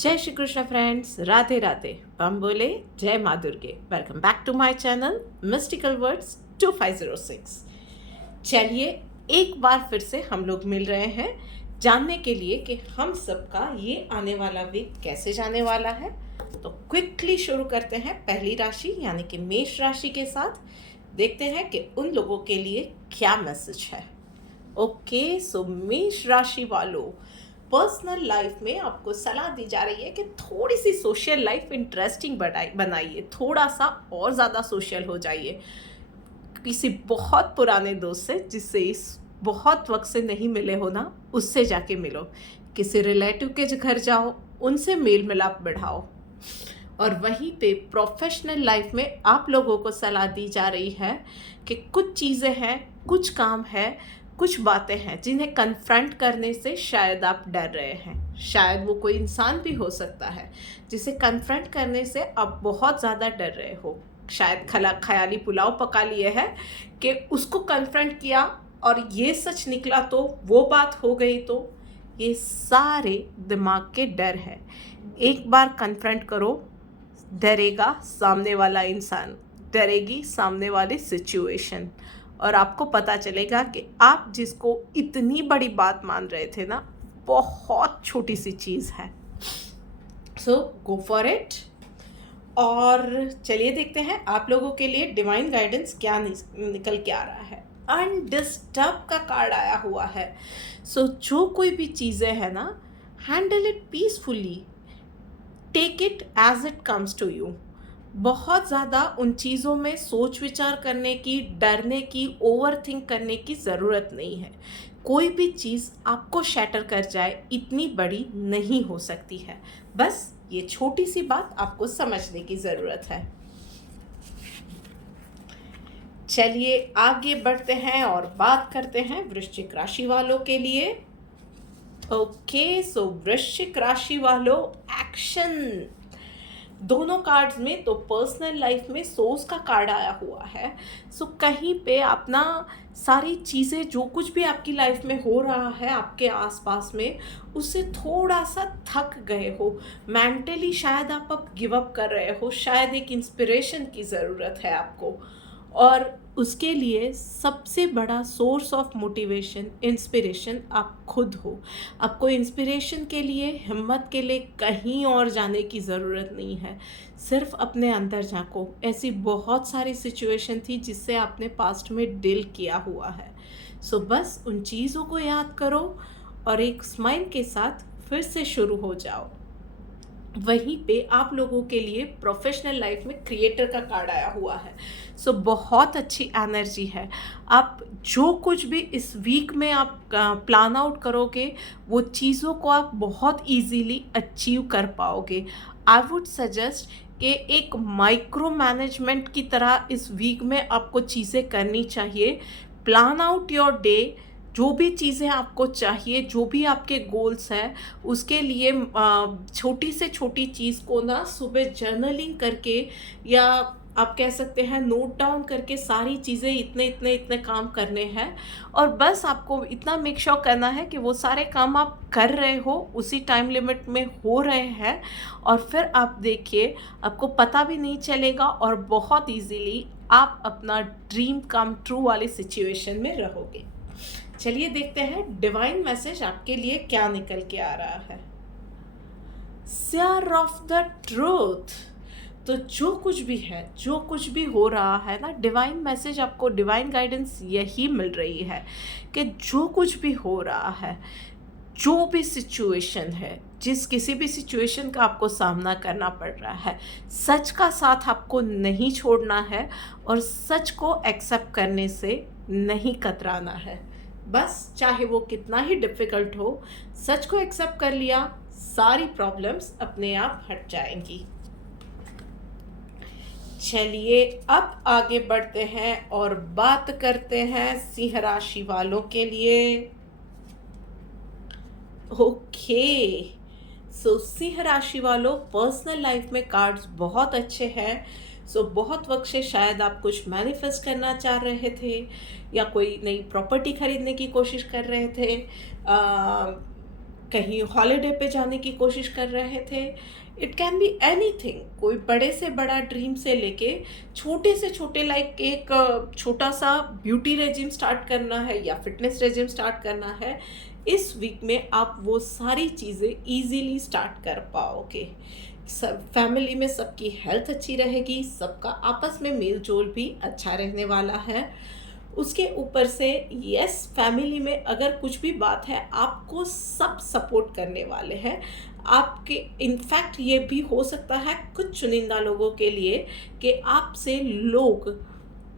जय श्री कृष्ण फ्रेंड्स, राधे राधे। बम बोले जय माँ Durge. Welcome back to my channel mystical words 2506। चलिए एक बार फिर से हम लोग मिल रहे हैं जानने के लिए कि हम सबका ये आने वाला वीक कैसे जाने वाला है। तो क्विकली शुरू करते हैं पहली राशि यानी कि मेष राशि के साथ। देखते हैं कि उन लोगों के लिए क्या मैसेज है। ओके, सो मेष राशि वालों, पर्सनल लाइफ में आपको सलाह दी जा रही है कि थोड़ी सी सोशल लाइफ इंटरेस्टिंग बनाइए, थोड़ा सा और ज़्यादा सोशल हो जाइए। किसी बहुत पुराने दोस्त से जिससे इस बहुत वक्त से नहीं मिले हो ना, उससे जाके मिलो। किसी रिलेटिव के घर जाओ, उनसे मेल मिलाप बढ़ाओ। और वहीं पे प्रोफेशनल लाइफ में आप लोगों को सलाह दी जा रही है कि कुछ चीज़ें हैं, कुछ काम है, कुछ बातें हैं जिन्हें कन्फ्रंट करने से शायद आप डर रहे हैं। शायद वो कोई इंसान भी हो सकता है जिसे कन्फ्रंट करने से आप बहुत ज़्यादा डर रहे हो। शायद ख्याली पुलाव पका लिए है कि उसको कन्फ्रंट किया और ये सच निकला तो वो बात हो गई। तो ये सारे दिमाग के डर है। एक बार कन्फ्रंट करो, डरेगा सामने वाला इंसान, डरेगी सामने वाली सिचुएशन, और आपको पता चलेगा कि आप जिसको इतनी बड़ी बात मान रहे थे ना, बहुत छोटी सी चीज़ है। सो गो फॉर इट। और चलिए देखते हैं आप लोगों के लिए डिवाइन गाइडेंस क्या निकल के आ रहा है। अनडिस्टर्ब का कार्ड आया हुआ है। सो जो कोई भी चीज़ें हैं ना, handle it peacefully, take it as it comes to you. बहुत ज़्यादा उन चीज़ों में सोच विचार करने की, डरने की, ओवर थिंक करने की ज़रूरत नहीं है। कोई भी चीज़ आपको शैटर कर जाए इतनी बड़ी नहीं हो सकती है। बस ये छोटी सी बात आपको समझने की ज़रूरत है। चलिए आगे बढ़ते हैं और बात करते हैं वृश्चिक राशि वालों के लिए। ओके, सो वृश्चिक राशि वालों, एक्शन। दोनों कार्ड्स में तो पर्सनल लाइफ में सोर्स का कार्ड आया हुआ है। सो कहीं पे अपना सारी चीज़ें, जो कुछ भी आपकी लाइफ में हो रहा है आपके आसपास में, उससे थोड़ा सा थक गए हो। मेंटली शायद आप अब गिव अप कर रहे हो। शायद एक इंस्पिरेशन की ज़रूरत है आपको, और उसके लिए सबसे बड़ा सोर्स ऑफ मोटिवेशन, इंस्पिरेशन आप खुद हो। आपको इंस्पिरेशन के लिए, हिम्मत के लिए कहीं और जाने की ज़रूरत नहीं है। सिर्फ अपने अंदर झांको। ऐसी बहुत सारी सिचुएशन थी जिससे आपने पास्ट में डील किया हुआ है। सो बस उन चीज़ों को याद करो और एक स्माइल के साथ फिर से शुरू हो जाओ। वहीं पे आप लोगों के लिए प्रोफेशनल लाइफ में क्रिएटर का कार्ड आया हुआ है। सो बहुत अच्छी एनर्जी है। आप जो कुछ भी इस वीक में आप प्लान आउट करोगे, वो चीज़ों को आप बहुत इजीली अचीव कर पाओगे। आई वुड सजेस्ट कि एक माइक्रो मैनेजमेंट की तरह इस वीक में आपको चीज़ें करनी चाहिए। Plan out your day. जो भी चीज़ें आपको चाहिए, जो भी आपके गोल्स हैं, उसके लिए छोटी से छोटी चीज़ को ना सुबह जर्नलिंग करके, या आप कह सकते हैं नोट डाउन करके, सारी चीज़ें इतने इतने इतने काम करने हैं। और बस आपको इतना मेक श्योर करना है कि वो सारे काम आप कर रहे हो, उसी टाइम लिमिट में हो रहे हैं, और फिर आप देखिए आपको पता भी नहीं चलेगा और बहुत इजीली आप अपना ड्रीम कम ट्रू वाली सिचुएशन में रहोगे। चलिए देखते हैं डिवाइन मैसेज आपके लिए क्या निकल के आ रहा है। Share of the truth. तो जो कुछ भी है, जो कुछ भी हो रहा है ना, डिवाइन मैसेज आपको, डिवाइन गाइडेंस यही मिल रही है कि जो कुछ भी हो रहा है, जो भी सिचुएशन है, किसी भी सिचुएशन का आपको सामना करना पड़ रहा है, सच का साथ आपको नहीं छोड़ना है और सच को एक्सेप्ट करने से नहीं कतराना है। बस चाहे वो कितना ही डिफ़िकल्ट हो, सच को एक्सेप्ट कर लिया, सारी प्रॉब्लम्स अपने आप हट जाएंगी। चलिए अब आगे बढ़ते हैं और बात करते हैं सिंह राशि वालों के लिए। ओके, सो सिंह राशि वालों, पर्सनल लाइफ में कार्ड्स बहुत अच्छे हैं। सो बहुत वक्त से शायद आप कुछ मैनिफेस्ट करना चाह रहे थे, या कोई नई प्रॉपर्टी खरीदने की कोशिश कर रहे थे, कहीं हॉलिडे पे जाने की कोशिश कर रहे थे। इट कैन बी एनीथिंग, कोई बड़े से बड़ा ड्रीम से लेके छोटे से छोटे, लाइक एक छोटा सा ब्यूटी रेजिम स्टार्ट करना है या फिटनेस रेजिम स्टार्ट करना है, इस वीक में आप वो सारी चीज़ें इजीली स्टार्ट कर पाओगे। सब फैमिली में सबकी हेल्थ अच्छी रहेगी, सबका आपस में मेल जोल भी अच्छा रहने वाला है। उसके ऊपर से यस, फैमिली में अगर कुछ भी बात है आपको सब सपोर्ट करने वाले हैं आपके। इनफैक्ट ये भी हो सकता है कुछ चुनिंदा लोगों के लिए कि आपसे लोग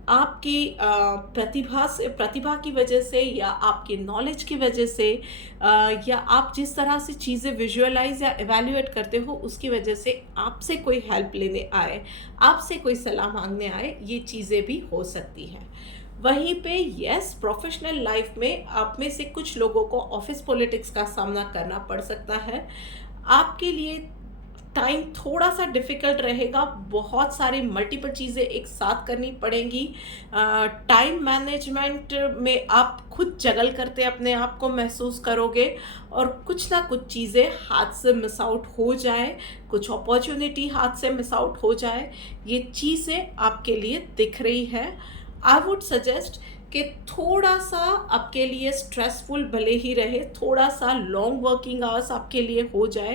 आपकी प्रतिभा की वजह से या आपकी नॉलेज की वजह से या आप जिस तरह से चीज़ें विजुअलाइज या एवेल्युएट करते हो उसकी वजह से आपसे कोई हेल्प लेने आए, आपसे कोई सलाह मांगने आए, ये चीज़ें भी हो सकती हैं। वहीं पे यस, प्रोफेशनल लाइफ में आप में से कुछ लोगों को ऑफिस पॉलिटिक्स का सामना करना पड़ सकता है। आपके लिए टाइम थोड़ा सा डिफ़िकल्ट रहेगा, बहुत सारी मल्टीपल चीज़ें एक साथ करनी पड़ेंगी। टाइम मैनेजमेंट में आप खुद जगल करते अपने आप को महसूस करोगे और कुछ ना कुछ चीज़ें हाथ से मिस आउट हो जाए, कुछ अपॉर्चुनिटी हाथ से मिस आउट हो जाए, ये चीज़ें आपके लिए दिख रही है। आई वुड सजेस्ट कि थोड़ा सा आपके लिए स्ट्रेसफुल भले ही रहे, थोड़ा सा लॉन्ग वर्किंग आवर्स आपके लिए हो जाए,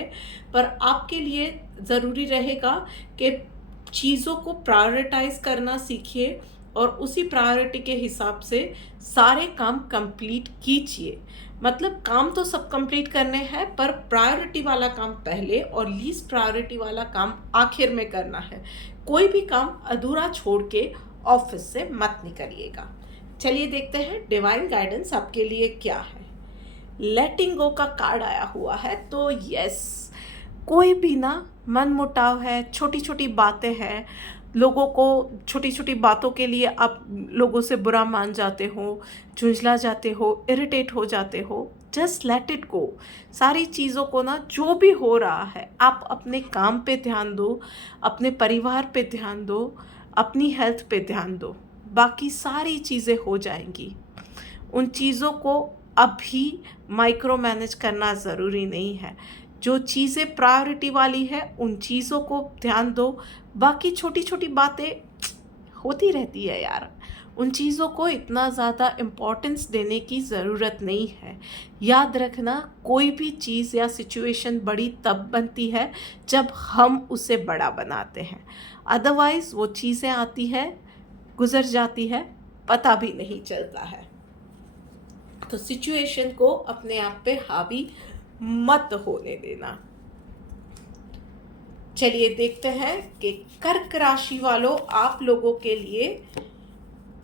पर आपके लिए ज़रूरी रहेगा कि चीज़ों को प्रायोरिटाइज करना सीखिए और उसी प्रायोरिटी के हिसाब से सारे काम कंप्लीट कीजिए। मतलब काम तो सब कंप्लीट करने हैं, पर प्रायोरिटी वाला काम पहले और लीस्ट प्रायोरिटी वाला काम आखिर में करना है। कोई भी काम अधूरा छोड़ के ऑफिस से मत निकलिएगा। चलिए देखते हैं डिवाइन गाइडेंस आपके लिए क्या है। लेटिंग गो का कार्ड आया हुआ है, तो यस, कोई भी ना मन मुटाव है, छोटी छोटी बातें हैं, लोगों को छोटी छोटी बातों के लिए आप लोगों से बुरा मान जाते हो, झुंझला जाते हो, इरिटेट हो जाते हो, जस्ट लेट इट गो। सारी चीज़ों को ना, जो भी हो रहा है, आप अपने काम पे ध्यान दो, अपने परिवार पे ध्यान दो, अपनी हेल्थ पे ध्यान दो, बाकी सारी चीज़ें हो जाएंगी। उन चीज़ों को अभी माइक्रो मैनेज करना ज़रूरी नहीं है। जो चीज़ें प्रायोरिटी वाली है उन चीज़ों को ध्यान दो, बाकी छोटी छोटी बातें होती रहती है यार, उन चीज़ों को इतना ज़्यादा इम्पोर्टेंस देने की ज़रूरत नहीं है। याद रखना, कोई भी चीज़ या सिचुएशन बड़ी तब बनती है जब हम उसे बड़ा बनाते हैं, अदरवाइज़ वो चीज़ें आती है, गुजर जाती है, पता भी नहीं चलता है। तो सिचुएशन को अपने आप पे हावी मत होने देना। चलिए देखते हैं कि कर्क राशि वालों, आप लोगों के लिए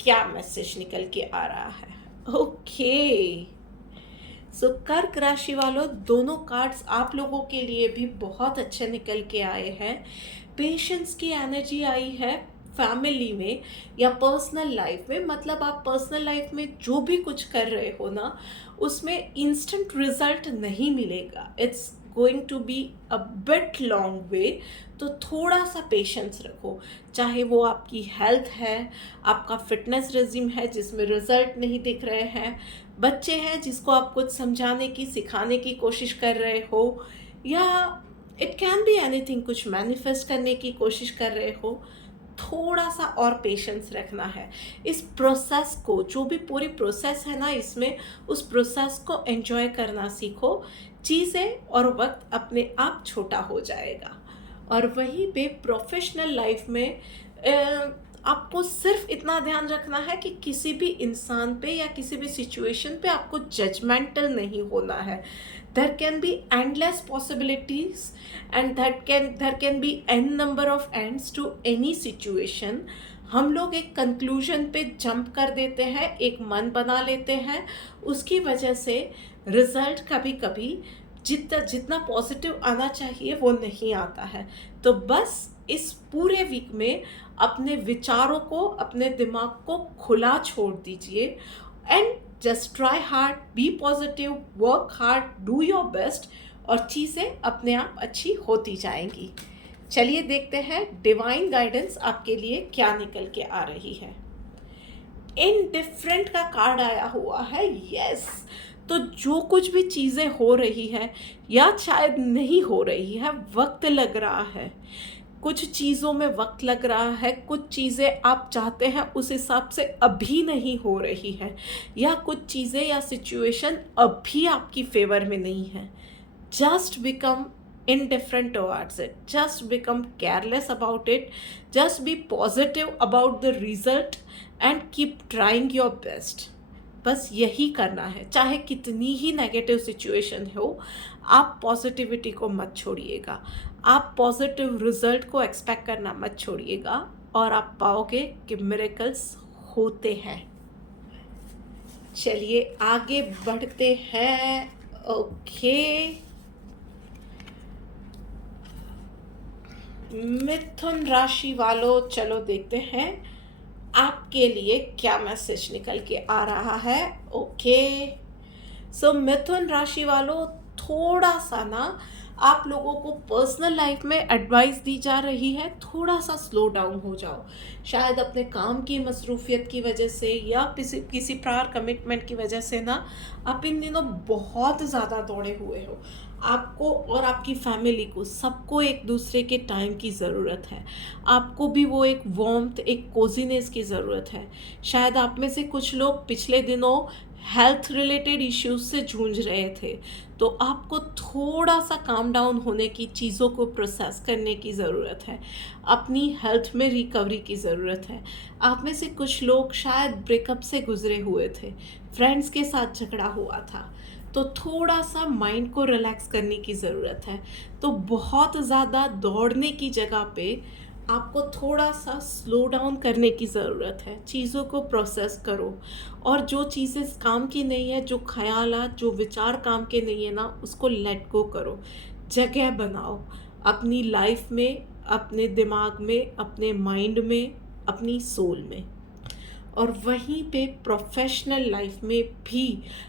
क्या मैसेज निकल के आ रहा है। ओके, सो कर्क राशि वालों, दोनों कार्ड्स आप लोगों के लिए भी बहुत अच्छे निकल के आए हैं। पेशेंस की एनर्जी आई है फैमिली में या पर्सनल लाइफ में। मतलब आप पर्सनल लाइफ में जो भी कुछ कर रहे हो ना, उसमें इंस्टेंट रिजल्ट नहीं मिलेगा, it's going to be a bit long way. तो थोड़ा सा पेशेंस रखो, चाहे वो आपकी हेल्थ है, आपका फिटनेस रेजिम है जिसमें रिजल्ट नहीं दिख रहे हैं, बच्चे हैं जिसको आप कुछ समझाने की, सिखाने की कोशिश कर रहे हो, या इट कैन बी एनीथिंग, कुछ मैनिफेस्ट करने की कोशिश कर रहे हो, थोड़ा सा और पेशेंस रखना है। इस प्रोसेस को, जो भी पूरी प्रोसेस है ना इसमें, उस प्रोसेस को एंजॉय करना सीखो। चीज़ें और वक्त अपने आप छोटा हो जाएगा। और वहीं पे प्रोफेशनल लाइफ में आपको सिर्फ इतना ध्यान रखना है कि किसी भी इंसान पे या किसी भी सिचुएशन पे आपको जजमेंटल नहीं होना है। there can be endless possibilities and there can be n number of ends to any situation. हम लोग एक कंक्लूजन पे जंप कर देते हैं, एक मन बना लेते हैं, उसकी वजह से रिजल्ट कभी कभी जितना पॉजिटिव आना चाहिए वो नहीं आता है। तो बस इस पूरे वीक में अपने विचारों को, अपने दिमाग को खुला छोड़ दीजिए and just try hard, be positive, work hard, do your best, और चीज़ें अपने आप अच्छी होती जाएंगी। चलिए देखते हैं डिवाइन गाइडेंस आपके लिए क्या निकल के आ रही है। इनडिफरेंट का कार्ड आया हुआ है। यस, तो जो कुछ भी चीज़ें हो रही है या शायद नहीं हो रही है, वक्त लग रहा है, कुछ चीज़ों में वक्त लग रहा है, कुछ चीज़ें आप चाहते हैं उस हिसाब से अभी नहीं हो रही है, या कुछ चीज़ें या सिचुएशन अभी आपकी फेवर में नहीं है, just become indifferent towards it, just become careless about it, just be positive about the result and keep trying your best. बस यही करना है, चाहे कितनी ही नेगेटिव सिचुएशन हो, आप पॉजिटिविटी को मत छोड़िएगा, आप पॉजिटिव रिजल्ट को एक्सपेक्ट करना मत छोड़िएगा, और आप पाओगे कि मिरेकल्स होते हैं। चलिए आगे बढ़ते हैं। ओके, मिथुन राशि वालों, चलो देखते हैं आपके लिए क्या मैसेज निकल के आ रहा है। ओके, सो मिथुन राशि वालों, थोड़ा सा ना आप लोगों को पर्सनल लाइफ में एडवाइस दी जा रही है, थोड़ा सा स्लो डाउन हो जाओ। शायद अपने काम की मसरूफियत की वजह से या किसी प्रायर कमिटमेंट की वजह से ना आप इन दिनों बहुत ज़्यादा दौड़े हुए हो। आपको और आपकी फैमिली को, सबको एक दूसरे के टाइम की ज़रूरत है। आपको भी वो एक वार्मथ, एक कोजीनेस की ज़रूरत है। शायद आप में से कुछ लोग पिछले दिनों हेल्थ रिलेटेड इश्यूज से जूझ रहे थे, तो आपको थोड़ा सा काम डाउन होने की, चीज़ों को प्रोसेस करने की ज़रूरत है, अपनी हेल्थ में रिकवरी की ज़रूरत है। आप में से कुछ लोग शायद ब्रेकअप से गुजरे हुए थे, फ्रेंड्स के साथ झगड़ा हुआ था, तो थोड़ा सा माइंड को रिलैक्स करने की ज़रूरत है। तो बहुत ज़्यादा दौड़ने की जगह पे आपको थोड़ा सा स्लो डाउन करने की ज़रूरत है, चीज़ों को प्रोसेस करो, और जो चीज़ें काम की नहीं है, जो ख्यालात, जो विचार काम के नहीं है ना, उसको लेट गो करो। जगह बनाओ अपनी लाइफ में, अपने दिमाग में, अपने माइंड में, अपनी सोल में। और वहीं पे प्रोफेशनल लाइफ में भी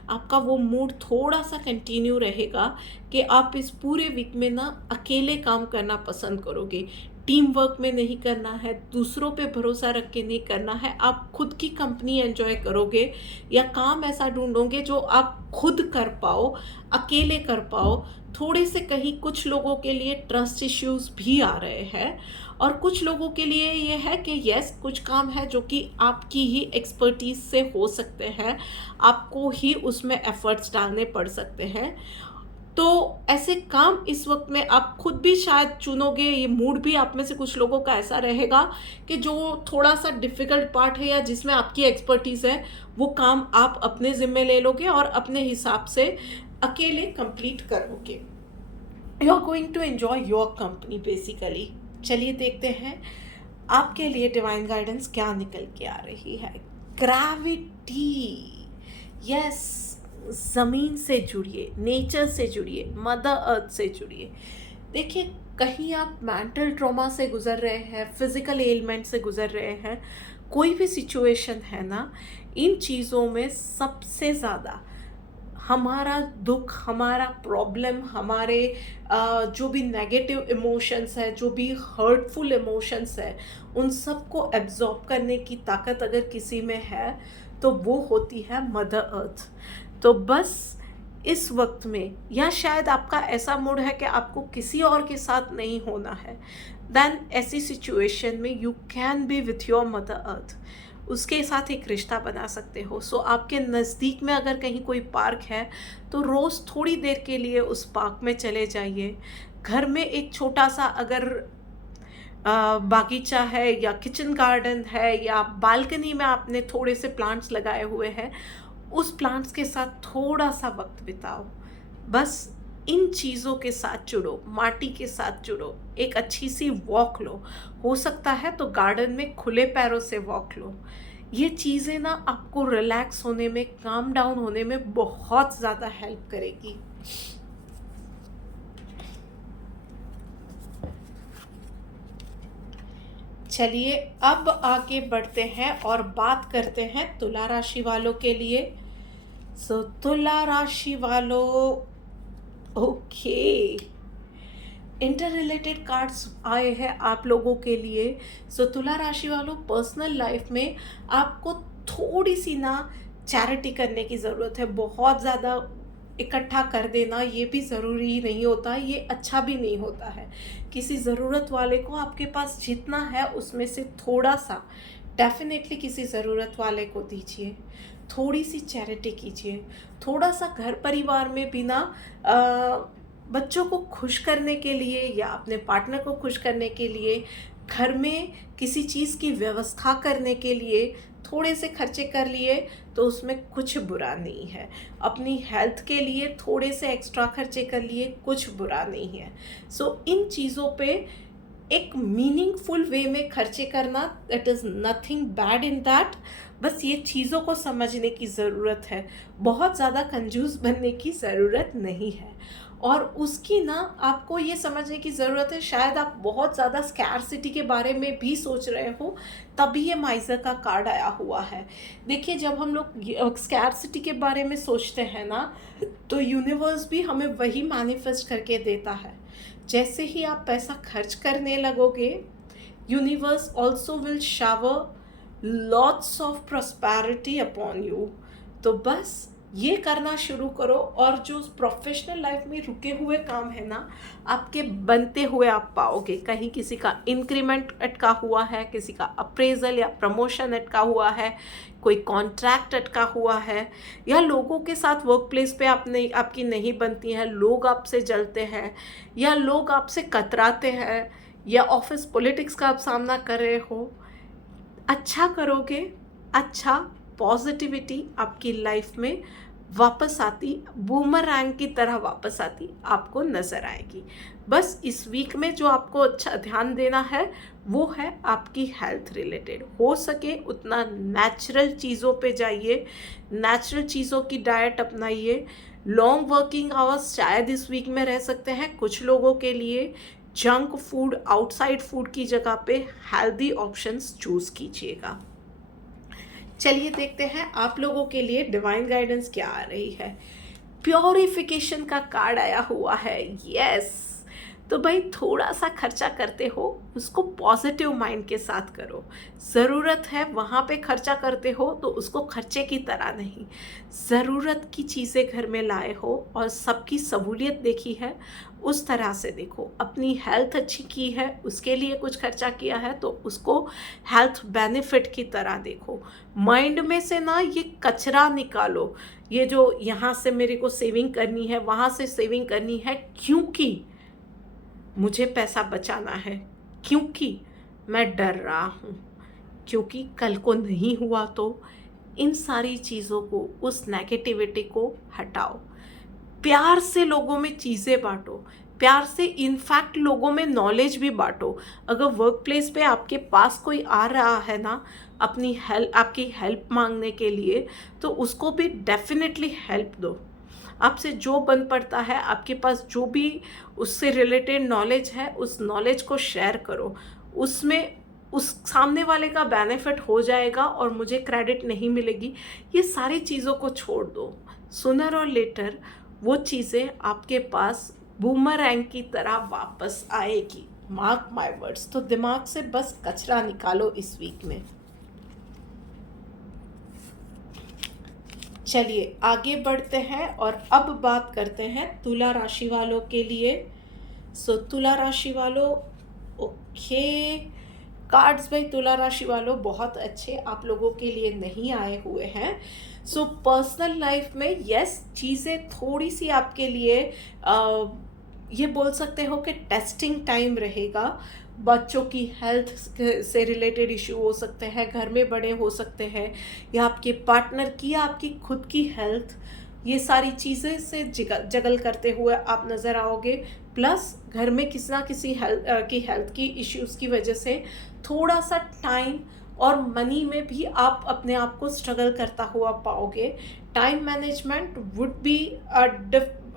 आपका वो मूड थोड़ा सा कंटिन्यू रहेगा कि आप इस पूरे वीक में ना अकेले काम करना पसंद करोगे, टीम वर्क में नहीं करना है, दूसरों पे भरोसा रख के नहीं करना है, आप खुद की कंपनी एंजॉय करोगे, या काम ऐसा ढूंढोगे जो आप खुद कर पाओ, अकेले कर पाओ। थोड़े से कहीं कुछ लोगों के लिए ट्रस्ट इश्यूज भी आ रहे हैं, और कुछ लोगों के लिए ये है कि यस, कुछ काम है जो कि आपकी ही एक्सपर्टीज से हो सकते हैं, आपको ही उसमें एफर्ट्स डालने पड़ सकते हैं। तो ऐसे काम इस वक्त में आप खुद भी शायद चुनोगे, ये मूड भी आप में से कुछ लोगों का ऐसा रहेगा कि जो थोड़ा सा डिफ़िकल्ट पार्ट है या जिसमें आपकी एक्सपर्टीज़ है, वो काम आप अपने ज़िम्मे ले लोगे और अपने हिसाब से अकेले कंप्लीट करोगे। You are going to enjoy your company basically. चलिए देखते हैं आपके लिए डिवाइन गाइडेंस क्या निकल के आ रही है। ग्रेविटी, यस, ज़मीन से जुड़िए, नेचर से जुड़िए, मदर अर्थ से जुड़िए। देखिए, कहीं आप मेंटल ट्रॉमा से गुज़र रहे हैं, फिज़िकल एलिमेंट से गुज़र रहे हैं, कोई भी सिचुएशन है ना, इन चीज़ों में सबसे ज़्यादा हमारा दुख, हमारा प्रॉब्लम, हमारे जो भी नेगेटिव इमोशंस है, जो भी हर्टफुल इमोशंस है, उन सब को एब्जॉर्ब करने की ताकत अगर किसी में है तो वो होती है मदर अर्थ। तो बस इस वक्त में, या शायद आपका ऐसा मूड है कि आपको किसी और के साथ नहीं होना है, देन ऐसी सिचुएशन में you can be with your mother earth, उसके साथ एक रिश्ता बना सकते हो। सो आपके नज़दीक में अगर कहीं कोई पार्क है तो रोज़ थोड़ी देर के लिए उस पार्क में चले जाइए। घर में एक छोटा सा अगर बागीचा है या किचन गार्डन है या बालकनी में आपने थोड़े से प्लांट्स लगाए हुए हैं, उस प्लांट्स के साथ थोड़ा सा वक्त बिताओ। बस इन चीज़ों के साथ जुड़ो, माटी के साथ जुड़ो, एक अच्छी सी वॉक लो, हो सकता है तो गार्डन में खुले पैरों से वॉक लो। ये चीज़ें ना आपको रिलैक्स होने में, काम डाउन होने में बहुत ज़्यादा हेल्प करेगी। चलिए अब आगे बढ़ते हैं और बात करते हैं तुला राशि वालों के लिए। सो तुला राशि वालों, ओके, इंटर रिलेटेड कार्ड्स आए हैं आप लोगों के लिए। सो तुला राशि वालों, पर्सनल लाइफ में आपको थोड़ी सी ना चैरिटी करने की ज़रूरत है। बहुत ज़्यादा इकट्ठा कर देना ये भी ज़रूरी नहीं होता, ये अच्छा भी नहीं होता है। किसी ज़रूरत वाले को आपके पास जितना है उसमें से थोड़ा सा डेफिनेटली किसी ज़रूरत वाले को दीजिए, थोड़ी सी चैरिटी कीजिए, थोड़ा सा घर परिवार में भी ना बच्चों को खुश करने के लिए या अपने पार्टनर को खुश करने के लिए, घर में किसी चीज़ की व्यवस्था करने के लिए थोड़े से खर्चे कर लिए तो उसमें कुछ बुरा नहीं है। अपनी हेल्थ के लिए थोड़े से एक्स्ट्रा खर्चे कर लिए, कुछ बुरा नहीं है। सो इन चीज़ों पे एक मीनिंगफुल वे में खर्चे करना, that is nothing bad in that. बस ये चीज़ों को समझने की ज़रूरत है, बहुत ज़्यादा कंजूस बनने की ज़रूरत नहीं है। और उसकी ना आपको ये समझने की ज़रूरत है, शायद आप बहुत ज़्यादा स्कैरसिटी के बारे में भी सोच रहे हो, तभी ये माइज़र का कार्ड आया हुआ है। देखिए, जब हम लोग स्कैरसिटी के बारे में सोचते हैं ना, तो यूनिवर्स भी हमें वही मैनिफेस्ट करके देता है। जैसे ही आप पैसा खर्च करने लगोगे, universe also will shower lots of prosperity upon you. तो बस ये करना शुरू करो, और जो प्रोफेशनल लाइफ में रुके हुए काम है ना, आपके बनते हुए आप पाओगे। कहीं किसी का इंक्रीमेंट अटका हुआ है, किसी का अप्रेजल या प्रमोशन अटका हुआ है, कोई कॉन्ट्रैक्ट अटका हुआ है, या लोगों के साथ वर्क प्लेस पे आपकी नहीं बनती हैं, लोग आपसे जलते हैं, या लोग आपसे कतराते हैं, या ऑफिस पॉलिटिक्स का आप सामना कर रहे हो। अच्छा करोगे, अच्छा पॉजिटिविटी आपकी लाइफ में वापस आती, बूमरैंग की तरह वापस आती आपको नज़र आएगी। बस इस वीक में जो आपको अच्छा ध्यान देना है वो है आपकी हेल्थ रिलेटेड। हो सके उतना नेचुरल चीज़ों पे जाइए, नेचुरल चीज़ों की डाइट अपनाइए। लॉन्ग वर्किंग आवर्स शायद इस वीक में रह सकते हैं कुछ लोगों के लिए। जंक फूड, आउटसाइड फूड की जगह पे हेल्दी ऑप्शंस चूज़ कीजिएगा। चलिए देखते हैं आप लोगों के लिए डिवाइन गाइडेंस क्या आ रही है। प्योरिफिकेशन का कार्ड आया हुआ है। यस, तो भाई थोड़ा सा खर्चा करते हो, उसको पॉजिटिव माइंड के साथ करो। ज़रूरत है वहाँ पे खर्चा करते हो तो उसको खर्चे की तरह नहीं, ज़रूरत की चीज़ें घर में लाए हो और सबकी सहूलियत देखी है, उस तरह से देखो। अपनी हेल्थ अच्छी की है, उसके लिए कुछ खर्चा किया है तो उसको हेल्थ बेनिफिट की तरह देखो। माइंड में से ना ये कचरा निकालो, ये जो यहाँ से मेरे को सेविंग करनी है, वहाँ से सेविंग करनी है, क्योंकि मुझे पैसा बचाना है, क्योंकि मैं डर रहा हूँ, क्योंकि कल को नहीं हुआ तो। इन सारी चीज़ों को, उस नेगेटिविटी को हटाओ। प्यार से लोगों में चीज़ें बांटो, प्यार से इनफैक्ट लोगों में नॉलेज भी बांटो। अगर वर्क प्लेस पे आपके पास कोई आ रहा है ना आपकी हेल्प मांगने के लिए, तो उसको भी डेफिनेटली हेल्प दो। आपसे जो बन पड़ता है, आपके पास जो भी उससे रिलेटेड नॉलेज है, उस नॉलेज को शेयर करो। उसमें उस सामने वाले का बेनिफिट हो जाएगा और मुझे क्रेडिट नहीं मिलेगी, ये सारी चीज़ों को छोड़ दो। सूनर और लेटर वो चीज़ें आपके पास बूमरैंग की तरह वापस आएगी, मार्क माय वर्ड्स। तो दिमाग से बस कचरा निकालो इस वीक में। चलिए आगे बढ़ते हैं और अब बात करते हैं तुला राशि वालों के लिए। सो तुला राशि वालों, ओके कार्ड्स भाई तुला राशि वालों बहुत अच्छे आप लोगों के लिए नहीं आए हुए हैं। सो पर्सनल लाइफ में यस, चीज़ें थोड़ी सी आपके लिए ये बोल सकते हो कि टेस्टिंग टाइम रहेगा। बच्चों की हेल्थ से रिलेटेड इशू हो सकते हैं, घर में बड़े हो सकते हैं, या आपके पार्टनर की या आपकी खुद की हेल्थ, ये सारी चीज़ें से जगल करते हुए आप नज़र आओगे। प्लस घर में किसी ना किसी हेल्थ की इश्यूज़ की वजह से थोड़ा सा टाइम और मनी में भी आप अपने आप को स्ट्रगल करता हुआ पाओगे। Time management would be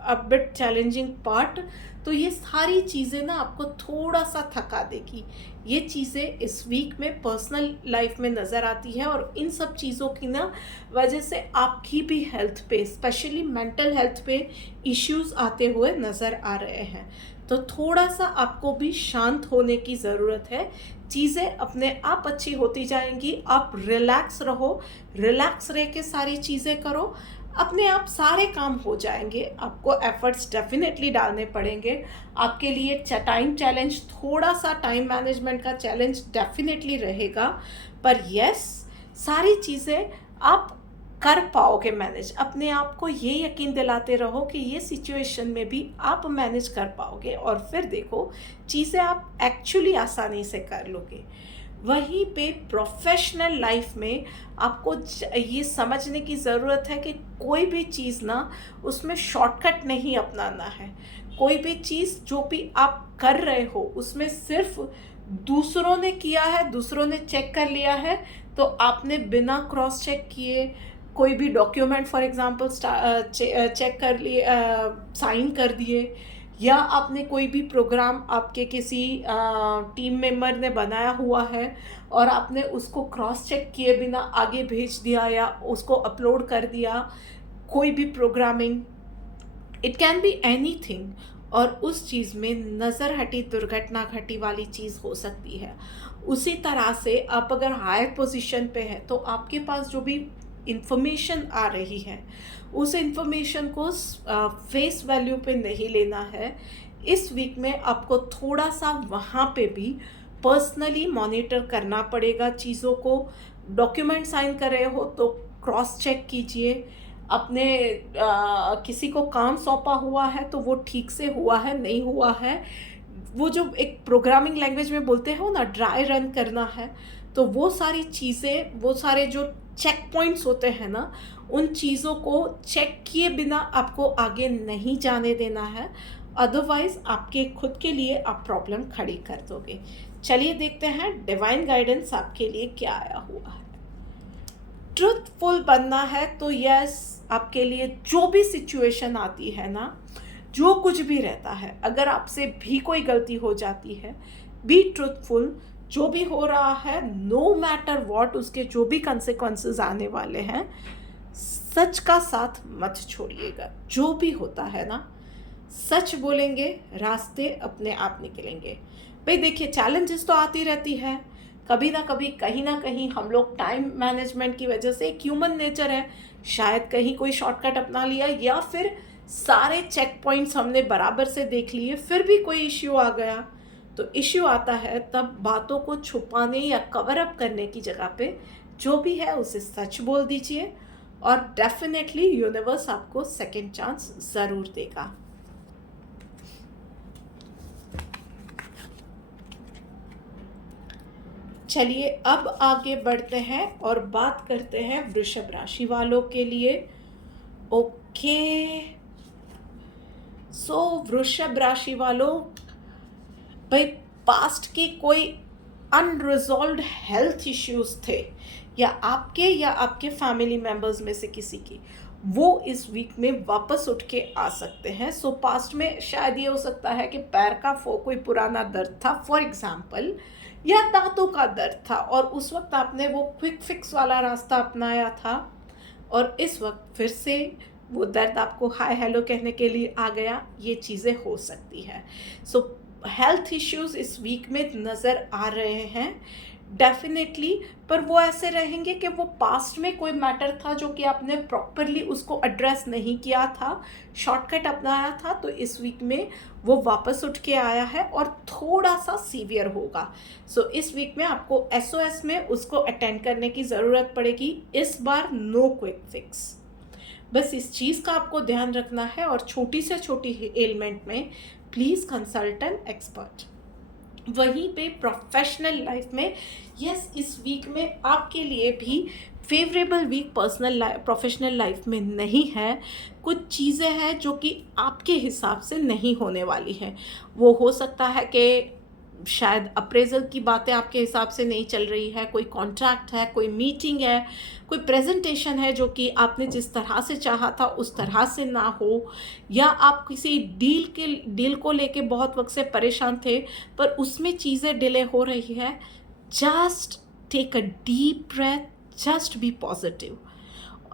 a bit challenging part. तो ये सारी चीज़ें ना आपको थोड़ा सा थका देगी। ये चीज़ें इस वीक में पर्सनल लाइफ में नज़र आती है, और इन सब चीज़ों की ना वजह से आपकी भी हेल्थ पे, स्पेशली मेंटल हेल्थ पे इश्यूज आते हुए नज़र आ रहे हैं। तो थोड़ा सा आपको भी शांत होने की ज़रूरत है। चीज़ें अपने आप अच्छी होती जाएंगी, आप रिलैक्स रहो, रिलैक्स रह के सारी चीज़ें करो, अपने आप सारे काम हो जाएंगे। आपको एफर्ट्स डेफिनेटली डालने पड़ेंगे। आपके लिए टाइम चैलेंज, थोड़ा सा टाइम मैनेजमेंट का चैलेंज डेफिनेटली रहेगा, पर यस, सारी चीज़ें आप कर पाओगे मैनेज। अपने आप को ये यकीन दिलाते रहो कि ये सिचुएशन में भी आप मैनेज कर पाओगे, और फिर देखो चीज़ें आप एक्चुअली आसानी से कर लोगे। वहीं पे प्रोफेशनल लाइफ में आपको ये समझने की ज़रूरत है कि कोई भी चीज़ ना, उसमें शॉर्टकट नहीं अपनाना है। कोई भी चीज़ जो भी आप कर रहे हो उसमें सिर्फ दूसरों ने किया है, दूसरों ने चेक कर लिया है, तो आपने बिना क्रॉस चेक किए कोई भी डॉक्यूमेंट फॉर एग्जांपल चेक कर लिए, साइन कर दिए, या आपने कोई भी प्रोग्राम आपके किसी टीम मेंबर ने बनाया हुआ है और आपने उसको क्रॉस चेक किए बिना आगे भेज दिया या उसको अपलोड कर दिया, कोई भी programming, it can be anything, और उस चीज़ में नज़र हटी दुर्घटना घटी वाली चीज़ हो सकती है। उसी तरह से आप अगर हायर पोजीशन पे हैं तो आपके पास जो भी इंफॉर्मेशन आ रही है उस इंफॉर्मेशन को फेस वैल्यू पे नहीं लेना है। इस वीक में आपको थोड़ा सा वहाँ पे भी पर्सनली मॉनिटर करना पड़ेगा चीज़ों को। डॉक्यूमेंट साइन कर रहे हो तो क्रॉस चेक कीजिए, अपने किसी को काम सौंपा हुआ है तो वो ठीक से हुआ है नहीं हुआ है। वो जो एक प्रोग्रामिंग लैंग्वेज में बोलते हैं ना, ड्राई रन करना है, तो वो सारी चीज़ें, वो सारे जो चेक पॉइंट्स होते हैं ना, उन चीज़ों को चेक किए बिना आपको आगे नहीं जाने देना है, अदरवाइज आपके खुद के लिए आप प्रॉब्लम खड़ी कर दोगे। चलिए देखते हैं डिवाइन गाइडेंस आपके लिए क्या आया हुआ है। ट्रूथफुल बनना है तो यस, आपके लिए जो भी सिचुएशन आती है ना, जो कुछ भी रहता है, अगर आपसे भी कोई गलती हो जाती है, बी ट्रूथफुल। जो भी हो रहा है, नो मैटर व्हाट, उसके जो भी कंसेक्वेंसेस आने वाले हैं, सच का साथ मत छोड़िएगा। जो भी होता है ना, सच बोलेंगे, रास्ते अपने आप निकलेंगे। भाई देखिए, चैलेंजेस तो आती रहती है, कभी ना कभी, कहीं ना कहीं हम लोग टाइम मैनेजमेंट की वजह से, एक ह्यूमन नेचर है, शायद कहीं कोई शॉर्टकट अपना लिया, या फिर सारे चेक पॉइंट्स हमने बराबर से देख लिए, फिर भी कोई इश्यू आ गया। तो इश्यू आता है तब बातों को छुपाने या कवर अप करने की जगह पे जो भी है उसे सच बोल दीजिए, और डेफिनेटली यूनिवर्स आपको सेकंड चांस ज़रूर देगा। चलिए अब आगे बढ़ते हैं और बात करते हैं वृषभ राशि वालों के लिए। ओके, सो वृषभ राशि वालों, भाई पास्ट की कोई अनरिजॉल्व्ड हेल्थ इश्यूज थे, या आपके फैमिली मेंबर्स में से किसी की, वो इस वीक में वापस उठ के आ सकते हैं। सो पास्ट में शायद ये हो सकता है कि पैर का कोई पुराना दर्द था फॉर एग्जांपल, या दांतों का दर्द था, और उस वक्त आपने वो क्विक फिक्स वाला रास्ता अपनाया था, और इस वक्त फिर से वो दर्द आपको हाय हेलो कहने के लिए आ गया। ये चीज़ें हो सकती है। सो हेल्थ इश्यूज इस वीक में नज़र आ रहे हैं डेफिनेटली, पर वो ऐसे रहेंगे कि वो पास्ट में कोई मैटर था जो कि आपने प्रॉपरली उसको एड्रेस नहीं किया था, शॉर्टकट अपनाया था, तो इस वीक में वो वापस उठ के आया है और थोड़ा सा सीवियर होगा। सो इस वीक में आपको एसओएस में उसको अटेंड करने की ज़रूरत पड़ेगी। इस बार नो क्विक फिक्स, बस इस चीज़ का आपको ध्यान रखना है, और छोटी से छोटी एलिमेंट में प्लीज़ कंसल्ट एन एक्सपर्ट। वहीं पे प्रोफेशनल लाइफ में यस, इस वीक में आपके लिए भी फेवरेबल वीक प्रोफेशनल लाइफ में नहीं है। कुछ चीज़ें हैं जो कि आपके हिसाब से नहीं होने वाली हैं। वो हो सकता है कि शायद अप्रेजल की बातें आपके हिसाब से नहीं चल रही है, कोई कॉन्ट्रैक्ट है, कोई मीटिंग है, कोई प्रेजेंटेशन है जो कि आपने जिस तरह से चाहा था उस तरह से ना हो, या आप किसी डील को लेके बहुत वक्त से परेशान थे पर उसमें चीज़ें डिले हो रही है, just take a deep breath, just be positive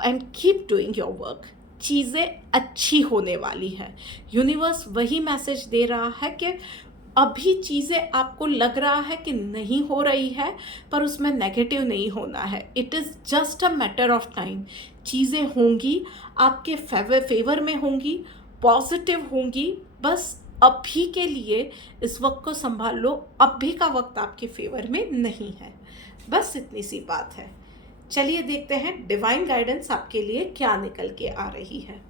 and keep doing your work. चीज़ें अच्छी होने वाली है। यूनिवर्स वही मैसेज दे रहा है कि अभी चीज़ें आपको लग रहा है कि नहीं हो रही है, पर उसमें नेगेटिव नहीं होना है। It is just a matter of time. चीज़ें होंगी, आपके फेवर में होंगी, पॉजिटिव होंगी। बस अभी के लिए इस वक्त को संभाल लो, अभी का वक्त आपके फेवर में नहीं है। बस इतनी सी बात है। चलिए देखते हैं डिवाइन गाइडेंस आपके लिए क्या निकल के आ रही है।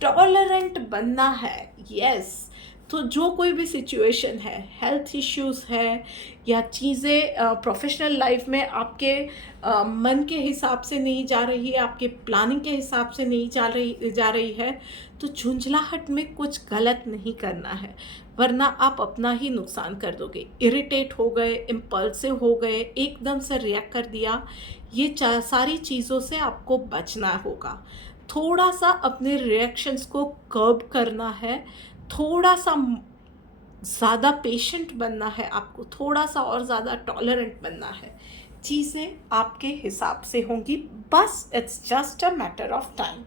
टॉलरेंट बनना है, यस। तो जो कोई भी सिचुएशन है, हेल्थ इश्यूज़ है या चीज़ें प्रोफेशनल लाइफ में आपके मन के हिसाब से नहीं जा रही है, आपके प्लानिंग के हिसाब से नहीं जा रही है, तो झुंझलाहट में कुछ गलत नहीं करना है, वरना आप अपना ही नुकसान कर दोगे। इरिटेट हो गए, इम्पल्सिव हो गए, एकदम से रिएक्ट कर दिया, ये सारी चीज़ों से आपको बचना होगा। थोड़ा सा अपने रिएक्शंस को कर्ब करना है, थोड़ा सा ज़्यादा पेशेंट बनना है आपको, थोड़ा सा और ज़्यादा टॉलरेंट बनना है। चीज़ें आपके हिसाब से होंगी, बस it's just a matter of time.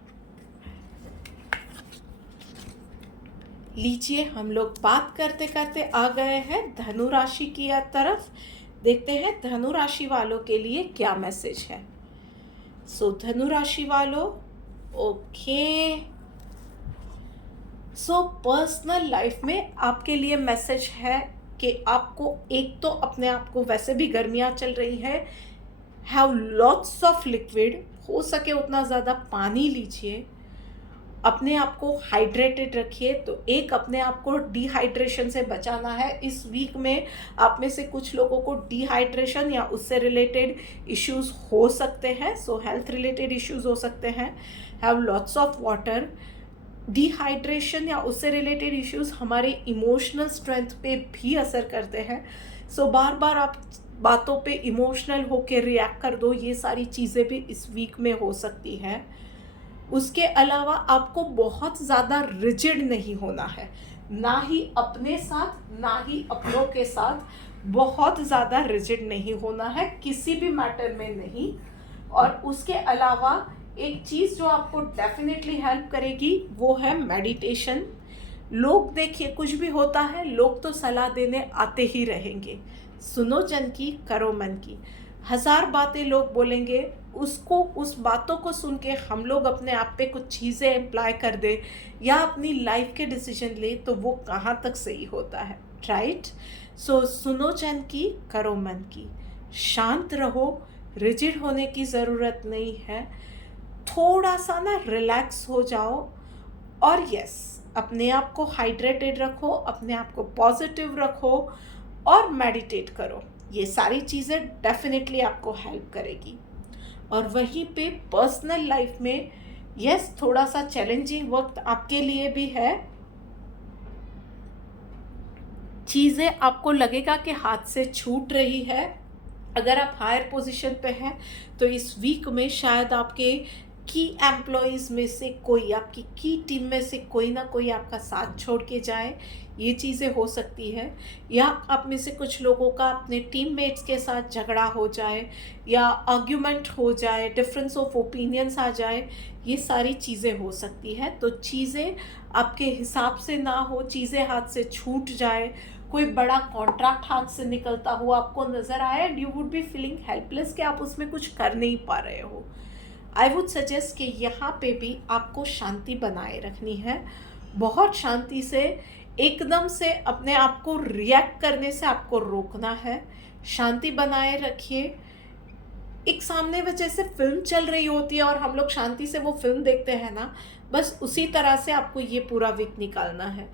लीजिए, हम लोग बात करते करते आ गए हैं धनु राशि की तरफ। देखते हैं धनु राशि वालों के लिए क्या मैसेज है। सो धनु राशि वालों, ओके, सो पर्सनल लाइफ में आपके लिए मैसेज है कि आपको एक तो अपने आप को, वैसे भी गर्मियाँ चल रही है, हैव लॉट्स ऑफ लिक्विड, हो सके उतना ज़्यादा पानी लीजिए, अपने आप को हाइड्रेटेड रखिए। तो एक, अपने आप को डिहाइड्रेशन से बचाना है। इस वीक में आप में से कुछ लोगों को डिहाइड्रेशन या उससे रिलेटेड इश्यूज हो सकते हैं, सो हेल्थ रिलेटेड इश्यूज हो सकते हैं। Have lots of water. Dehydration या उससे रिलेटेड इश्यूज हमारे इमोशनल स्ट्रेंथ पे भी असर करते हैं, सो बार बार आप बातों पे इमोशनल होके रिएक्ट कर दो, ये सारी चीज़ें भी इस वीक में हो सकती हैं। उसके अलावा आपको बहुत ज़्यादा रिजिड नहीं होना है, ना ही अपने साथ ना ही अपनों के साथ बहुत ज़्यादा रिजिड नहीं होना है, किसी भी मैटर में नहीं। और उसके अलावा एक चीज़ जो आपको डेफिनेटली हेल्प करेगी वो है मेडिटेशन। लोग, देखिए, कुछ भी होता है, लोग तो सलाह देने आते ही रहेंगे। सुनो जन की, करो मन की। 1000 बातें लोग बोलेंगे, उसको, उस बातों को सुन के हम लोग अपने आप पे कुछ चीज़ें अप्लाई कर दे या अपनी लाइफ के डिसीजन ले, तो वो कहाँ तक सही होता है, राइट? सो सुनो जन की, करो मन की। शांत रहो, रिजिड होने की ज़रूरत नहीं है, थोड़ा सा ना रिलैक्स हो जाओ। और यस, अपने आप को हाइड्रेटेड रखो, अपने आप को पॉजिटिव रखो और मेडिटेट करो। ये सारी चीज़ें डेफिनेटली आपको हेल्प करेगी। और वहीं पे पर्सनल लाइफ में, यस, थोड़ा सा चैलेंजिंग वक्त आपके लिए भी है। चीज़ें आपको लगेगा कि हाथ से छूट रही है। अगर आप हायर पोजीशन पे हैं तो इस वीक में शायद आपके की एम्प्लॉयज़ में से कोई, आपकी की टीम में से कोई ना कोई आपका साथ छोड़ के जाए, ये चीज़ें हो सकती है। या आप में से कुछ लोगों का अपने टीममेट्स के साथ झगड़ा हो जाए या आर्ग्यूमेंट हो जाए, डिफरेंस ऑफ ओपिनियंस आ जाए, ये सारी चीज़ें हो सकती है। तो चीज़ें आपके हिसाब से ना हो, चीज़ें हाथ से छूट जाए, कोई बड़ा कॉन्ट्रैक्ट हाथ से निकलता हुआ आपको नज़र आए and you would be feeling helpless कि आप उसमें कुछ कर नहीं पा रहे हो। आई वुड सजेस्ट कि यहाँ पे भी आपको शांति बनाए रखनी है, बहुत शांति से, एकदम से अपने आप को रिएक्ट करने से आपको रोकना है। शांति बनाए रखिए। एक सामने वजह से फिल्म चल रही होती है और हम लोग शांति से वो फिल्म देखते हैं ना, बस उसी तरह से आपको ये पूरा वीक निकालना है।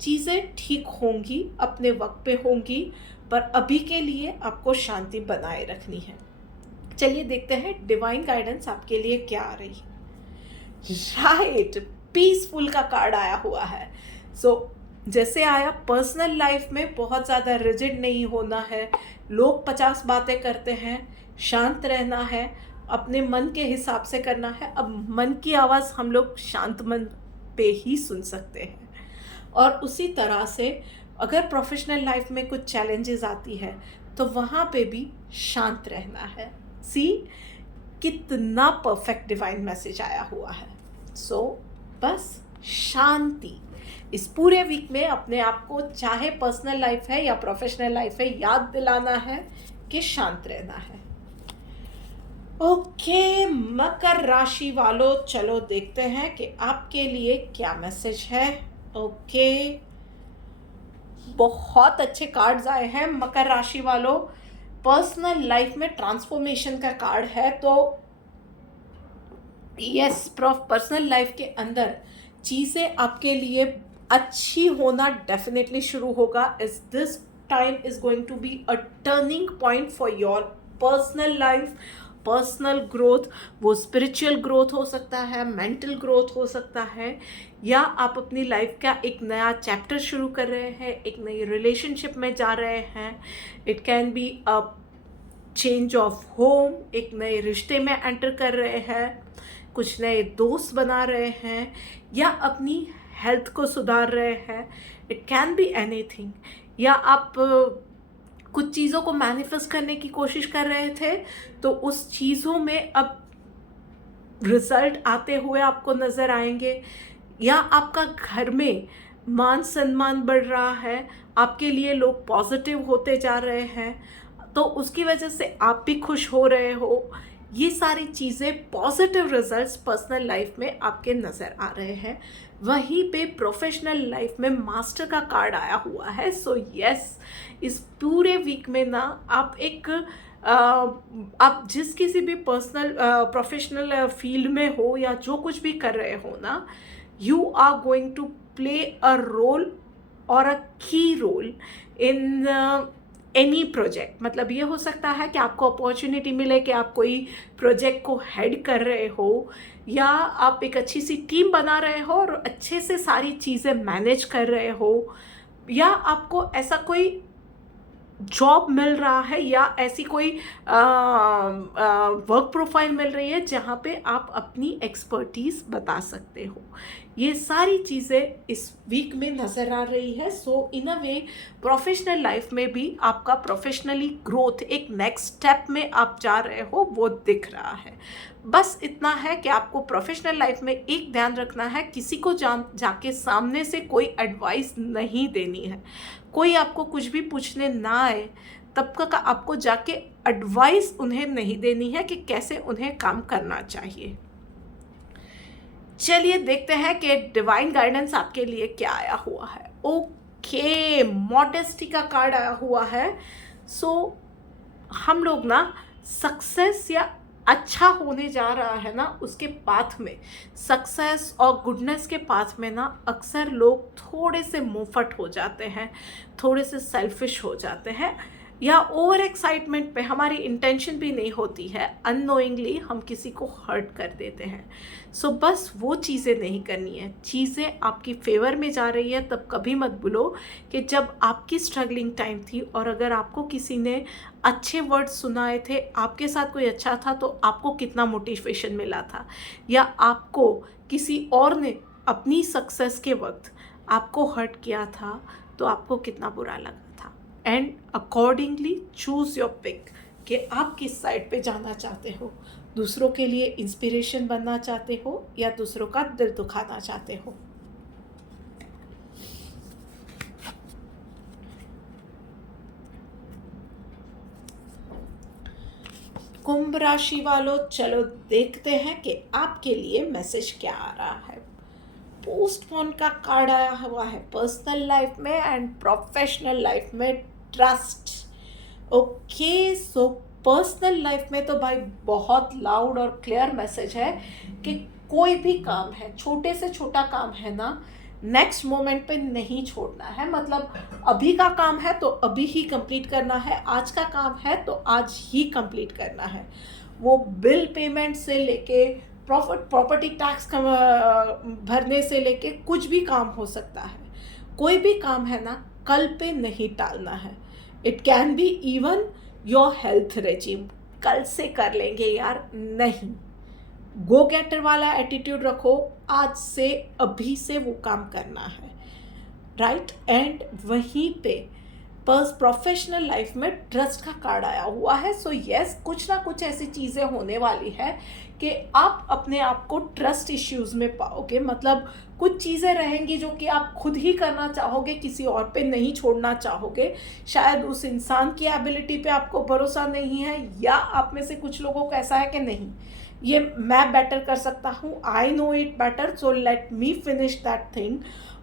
चीज़ें ठीक होंगी, अपने वक्त पे होंगी, पर अभी के लिए आपको शांति बनाए रखनी है। चलिए देखते हैं डिवाइन गाइडेंस आपके लिए क्या आ रही है। राइट, पीसफुल का कार्ड आया हुआ है। सो जैसे आया पर्सनल लाइफ में बहुत ज़्यादा रिजिड नहीं होना है, लोग 50 बातें करते हैं, शांत रहना है, अपने मन के हिसाब से करना है। अब मन की आवाज़ हम लोग शांत मन पे ही सुन सकते हैं। और उसी तरह से अगर प्रोफेशनल लाइफ में कुछ चैलेंजेस आती है तो वहाँ पे भी शांत रहना है। सी कितना परफेक्ट डिवाइन मैसेज आया हुआ है। सो बस शांति इस पूरे वीक में अपने आप को, चाहे पर्सनल लाइफ है या प्रोफेशनल लाइफ है, याद दिलाना है कि शांत रहना है। ओके मकर राशि वालों, चलो देखते हैं कि आपके लिए क्या मैसेज है। ओके बहुत अच्छे कार्ड्स आए हैं मकर राशि वालों। पर्सनल लाइफ में ट्रांसफॉर्मेशन का कार्ड है, तो यस पर्सनल लाइफ के अंदर चीज़ें आपके लिए अच्छी होना डेफिनेटली शुरू होगा। Is this time is going to be a turning point for your personal life, personal growth. वो स्पिरिचुअल ग्रोथ हो सकता है, मेंटल ग्रोथ हो सकता है, या आप अपनी लाइफ का एक नया चैप्टर शुरू कर रहे हैं, एक नई रिलेशनशिप में जा रहे हैं। It can be a change of home, एक नए रिश्ते में एंटर कर रहे हैं, कुछ नए दोस्त बना रहे हैं, या अपनी हेल्थ को सुधार रहे हैं। It can be anything. या आप कुछ चीज़ों को मैनिफेस्ट करने की कोशिश कर रहे थे, तो उस चीज़ों में अब रिजल्ट आते हुए आपको नज़र आएंगे। या आपका घर में मान सम्मान बढ़ रहा है, आपके लिए लोग पॉजिटिव होते जा रहे हैं, तो उसकी वजह से आप भी खुश हो रहे हो। ये सारी चीज़ें पॉजिटिव रिजल्ट्स पर्सनल लाइफ में आपके नज़र आ रहे हैं। वहीं पे प्रोफेशनल लाइफ में मास्टर का कार्ड आया हुआ है। सो यस इस पूरे वीक में ना आप जिस किसी भी पर्सनल प्रोफेशनल फील्ड में हो या जो कुछ भी कर रहे हो ना, you are going to play a role और अ की रोल इन एनी प्रोजेक्ट। मतलब ये हो सकता है कि आपको अपॉर्चुनिटी मिले कि आप कोई प्रोजेक्ट को हेड कर रहे हो, या आप एक अच्छी सी टीम बना रहे हो और अच्छे से सारी चीज़ें मैनेज कर रहे हो, या आपको ऐसा कोई जॉब मिल रहा है, या ऐसी कोई वर्क प्रोफाइल मिल रही है जहाँ पे आप अपनी एक्सपर्टीज़ बता सकते हो। ये सारी चीज़ें इस वीक में नज़र आ रही है। सो इन अ वे प्रोफेशनल लाइफ में भी आपका प्रोफेशनली ग्रोथ एक नेक्स्ट स्टेप में आप जा रहे हो, वो दिख रहा है। बस इतना है कि आपको प्रोफेशनल लाइफ में एक ध्यान रखना है, किसी को जाके सामने से कोई एडवाइस नहीं देनी है। कोई आपको कुछ भी पूछने ना आए तब तक आपको जाके एडवाइस उन्हें नहीं देनी है कि कैसे उन्हें काम करना चाहिए। चलिए देखते हैं कि डिवाइन गाइडेंस आपके लिए क्या आया हुआ है। ओके मॉडेस्टी का कार्ड आया हुआ है। सो हम लोग ना सक्सेस या अच्छा होने जा रहा है ना, उसके पाथ में, सक्सेस और गुडनेस के पाथ में ना अक्सर लोग थोड़े से मुंहफट हो जाते हैं, थोड़े से सेल्फिश हो जाते हैं, या ओवर एक्साइटमेंट पे हमारी इंटेंशन भी नहीं होती है, अननोइंगली हम किसी को हर्ट कर देते हैं। सो बस वो चीज़ें नहीं करनी है। चीज़ें आपकी फेवर में जा रही है तब कभी मत भूलो कि जब आपकी स्ट्रगलिंग टाइम थी और अगर आपको किसी ने अच्छे वर्ड सुनाए थे, आपके साथ कोई अच्छा था, तो आपको कितना मोटिवेशन मिला था, या आपको किसी और ने अपनी सक्सेस के वक्त आपको हर्ट किया था तो आपको कितना बुरा लगा था। And accordingly choose your pick कि आप किस साइड पे जाना चाहते हो, दूसरों के लिए इंस्पिरेशन बनना चाहते हो या दूसरों का दिल दुखाना चाहते हो। कुंभ राशि वालों, चलो देखते हैं कि आपके लिए मैसेज क्या आ रहा है। पोस्टपोन का कार्ड आया हुआ है पर्सनल लाइफ में एंड प्रोफेशनल लाइफ में trust. Okay so personal life में तो भाई बहुत लाउड और क्लियर मैसेज है कि कोई भी काम है, छोटे से छोटा काम है ना, नेक्स्ट मोमेंट पे नहीं छोड़ना है। मतलब अभी का काम है तो अभी ही कंप्लीट करना है, आज का काम है तो आज ही कंप्लीट करना है। वो बिल पेमेंट से लेके प्रॉपर्टी टैक्स भरने से लेके कुछ भी काम हो सकता है, कोई भी काम है ना कल पे नहीं टालना है. It can be even your health regime. कल से कर लेंगे यार, नहीं. गो गेटर वाला एटीट्यूड रखो, आज से अभी से वो काम करना है, राइट. एंड वहीं पे प्रोफेशनल लाइफ में ट्रस्ट का कार्ड आया हुआ है. सो यस, कुछ ना कुछ ऐसी चीज़ें होने वाली है कि आप अपने आप को ट्रस्ट इश्यूज में पाओगे. मतलब कुछ चीज़ें रहेंगी जो कि आप खुद ही करना चाहोगे, किसी और पे नहीं छोड़ना चाहोगे. शायद उस इंसान की एबिलिटी पे आपको भरोसा नहीं है, या आप में से कुछ लोगों को ऐसा है कि नहीं, ये मैं बेटर कर सकता हूँ, I know it better, so let me finish that thing.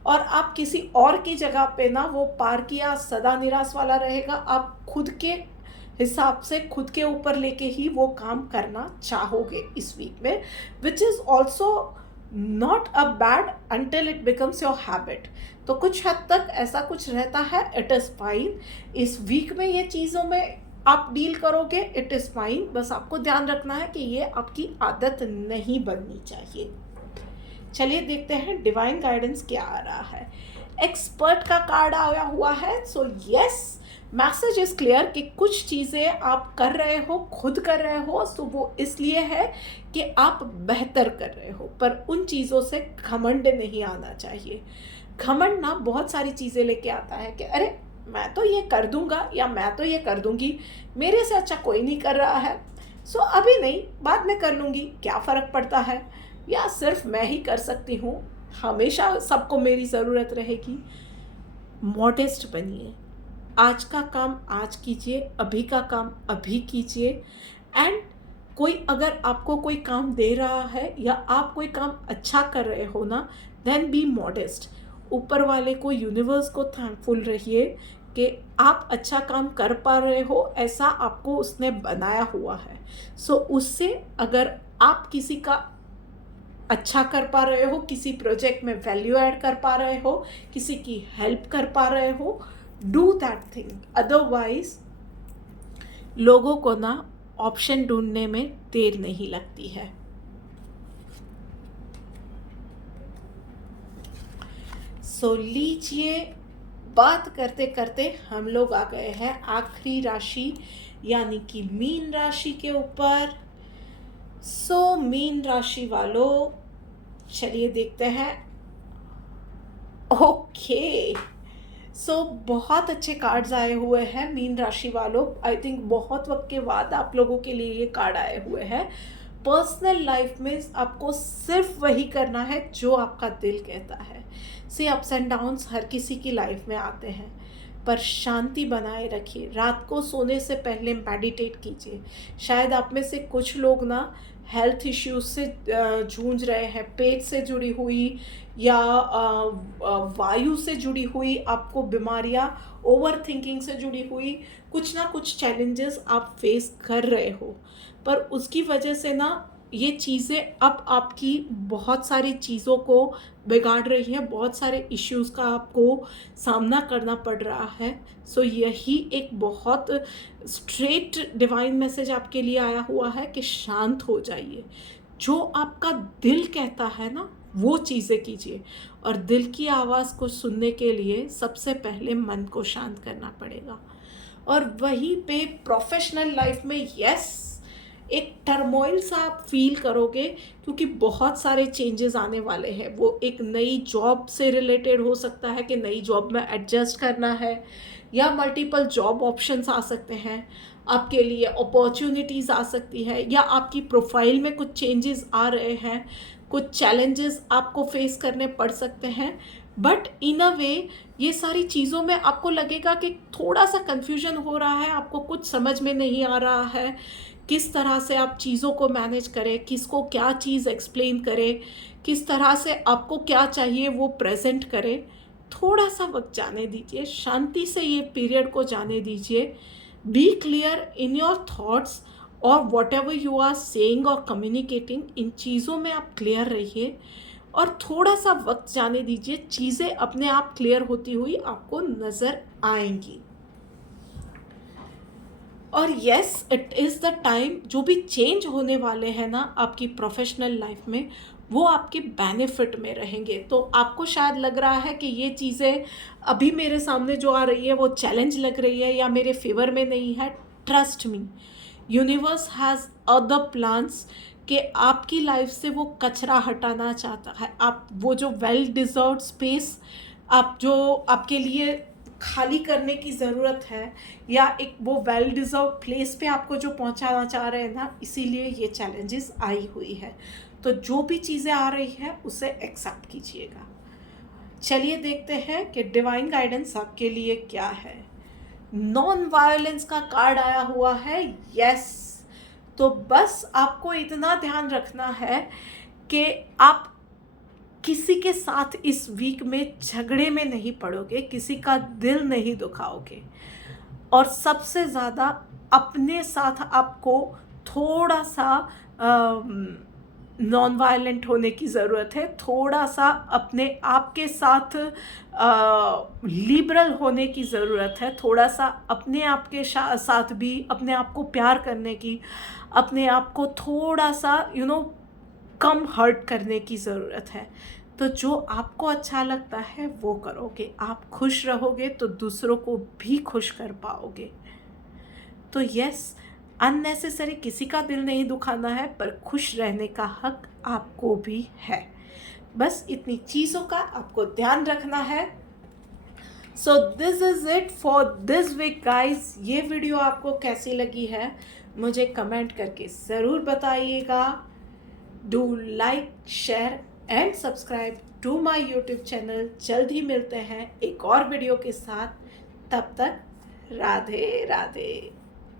और आप किसी और की जगह पे ना वो पार किया सदा निराश वाला रहेगा. आप खुद के हिसाब से खुद के ऊपर लेके ही वो काम करना चाहोगे इस वीक में, which is also not a bad until it becomes your habit. तो कुछ हद तक ऐसा कुछ रहता है, इट इज़ फाइन. इस वीक में ये चीज़ों में आप डील करोगे, इट इज़ फाइन. बस आपको ध्यान रखना है कि ये आपकी आदत नहीं बननी चाहिए. चलिए देखते हैं डिवाइन गाइडेंस क्या आ रहा है. एक्सपर्ट का कार्ड आया हुआ है. So yes, message is clear कि कुछ चीज़ें आप कर रहे हो, खुद कर रहे हो, सो वो इसलिए है कि आप बेहतर कर रहे हो. पर उन चीज़ों से घमंड नहीं आना चाहिए. घमंड ना बहुत सारी चीज़ें लेके आता है कि अरे मैं तो ये कर दूंगा या मैं तो ये कर दूंगी, मेरे से अच्छा कोई नहीं कर रहा है, सो अभी नहीं, बाद में कर लूँगी, क्या फ़र्क पड़ता है, या सिर्फ मैं ही कर सकती हूँ, हमेशा सबको मेरी ज़रूरत रहेगी. मॉडेस्ट बनिए. आज का काम आज कीजिए, अभी का काम अभी कीजिए. एंड कोई अगर आपको कोई काम दे रहा है या आप कोई काम अच्छा कर रहे हो ना, देन बी मॉडेस्ट. ऊपर वाले को, यूनिवर्स को थैंकफुल रहिए कि आप अच्छा काम कर पा रहे हो, ऐसा आपको उसने बनाया हुआ है. सो उससे अगर आप किसी का अच्छा कर पा रहे हो, किसी प्रोजेक्ट में वैल्यू ऐड कर पा रहे हो, किसी की हेल्प कर पा रहे हो, डू दैट थिंग. अदरवाइज लोगों को ना ऑप्शन ढूंढने में देर नहीं लगती है. सो लीजिए, बात करते करते हम लोग आ गए हैं आखिरी राशि यानी कि मीन राशि के ऊपर. सो मीन राशि वालों, चलिए देखते हैं. ओके, सो बहुत अच्छे कार्ड्स आए हुए हैं मीन राशि वालों. आई थिंक बहुत वक्त के बाद आप लोगों के लिए ये कार्ड आए हुए हैं. पर्सनल लाइफ में आपको सिर्फ वही करना है जो आपका दिल कहता है. सी अप्स एंड डाउन्स हर किसी की लाइफ में आते हैं, पर शांति बनाए रखिए. रात को सोने से पहले मेडिटेट कीजिए. शायद आप में से कुछ लोग ना हेल्थ इश्यूज से जूझ रहे हैं, पेट से जुड़ी हुई या वायु से जुड़ी हुई आपको बीमारियां, ओवर थिंकिंग से जुड़ी हुई कुछ ना कुछ चैलेंजेस आप फेस कर रहे हो. पर उसकी वजह से ना ये चीज़ें अब आपकी बहुत सारी चीज़ों को बिगाड़ रही हैं, बहुत सारे इश्यूज का आपको सामना करना पड़ रहा है. सो यही एक बहुत स्ट्रेट डिवाइन मैसेज आपके लिए आया हुआ है कि शांत हो जाइए. जो आपका दिल कहता है ना वो चीज़ें कीजिए. और दिल की आवाज़ को सुनने के लिए सबसे पहले मन को शांत करना पड़ेगा. और वहीं पे प्रोफेशनल लाइफ में यस, एक टर्मोइल सा आप फील करोगे क्योंकि बहुत सारे चेंजेस आने वाले हैं. वो एक नई जॉब से रिलेटेड हो सकता है कि नई जॉब में एडजस्ट करना है, या मल्टीपल जॉब ऑप्शंस आ सकते हैं आपके लिए, अपॉर्चुनिटीज़ आ सकती है, या आपकी प्रोफाइल में कुछ चेंजेस आ रहे हैं, कुछ चैलेंजेस आपको फेस करने पड़ सकते हैं. बट इन अ वे ये सारी चीज़ों में आपको लगेगा कि थोड़ा सा कन्फ्यूजन हो रहा है, आपको कुछ समझ में नहीं आ रहा है किस तरह से आप चीज़ों को मैनेज करें, किसको क्या चीज़ एक्सप्लेन करें, किस तरह से आपको क्या चाहिए वो प्रेजेंट करें. थोड़ा सा वक्त जाने दीजिए, शांति से ये पीरियड को जाने दीजिए. Be clear in your thoughts और whatever you are saying और कम्युनिकेटिंग, इन चीज़ों में आप क्लियर रहिए और थोड़ा सा वक्त जाने दीजिए. चीज़ें अपने आप क्लियर होती हुई आपको नज़र आएंगी. और yes, it is the time. जो भी चेंज होने वाले हैं ना आपकी प्रोफेशनल लाइफ में, वो आपके बेनिफिट में रहेंगे। तो आपको शायद लग रहा है कि ये चीज़ें अभी मेरे सामने जो आ रही है वो चैलेंज लग रही है या मेरे फेवर में नहीं है। Trust me, universe has other plans कि आपकी लाइफ से वो कचरा हटाना चाहता है। आप वो जो वेल डिज़र्व्ड स्पेस आप जो आपके लिए खाली करने की ज़रूरत है, या एक वो वेल डिज़र्व प्लेस पे आपको जो पहुंचाना चाह रहे हैं ना, इसीलिए ये चैलेंजेस आई हुई है। तो जो भी चीज़ें आ रही है उसे एक्सेप्ट कीजिएगा। चलिए देखते हैं कि डिवाइन गाइडेंस आपके लिए क्या है। नॉन वायलेंस का कार्ड आया हुआ है, यस। तो बस आपको इतना ध्यान रखना है कि आप किसी के साथ इस वीक में झगड़े में नहीं पड़ोगे, किसी का दिल नहीं दुखाओगे, और सबसे ज़्यादा अपने साथ आपको थोड़ा सा नॉन वायलेंट होने की ज़रूरत है। थोड़ा सा अपने आप के साथ लिबरल होने की ज़रूरत है। थोड़ा सा अपने आप के साथ भी अपने आप को प्यार करने की, अपने आप को थोड़ा सा कम हर्ट करने की ज़रूरत है। तो जो आपको अच्छा लगता है वो करोगे, आप खुश रहोगे तो दूसरों को भी खुश कर पाओगे। तो यस, अननेसेसरी किसी का दिल नहीं दुखाना है, पर खुश रहने का हक आपको भी है। बस इतनी चीज़ों का आपको ध्यान रखना है। So this is it for this week guys. ये वीडियो आपको कैसी लगी है मुझे कमेंट करके ज़रूर बताइएगा। Do like, share and subscribe to my YouTube channel. जल्द ही मिलते हैं एक और वीडियो के साथ। तब तक राधे राधे।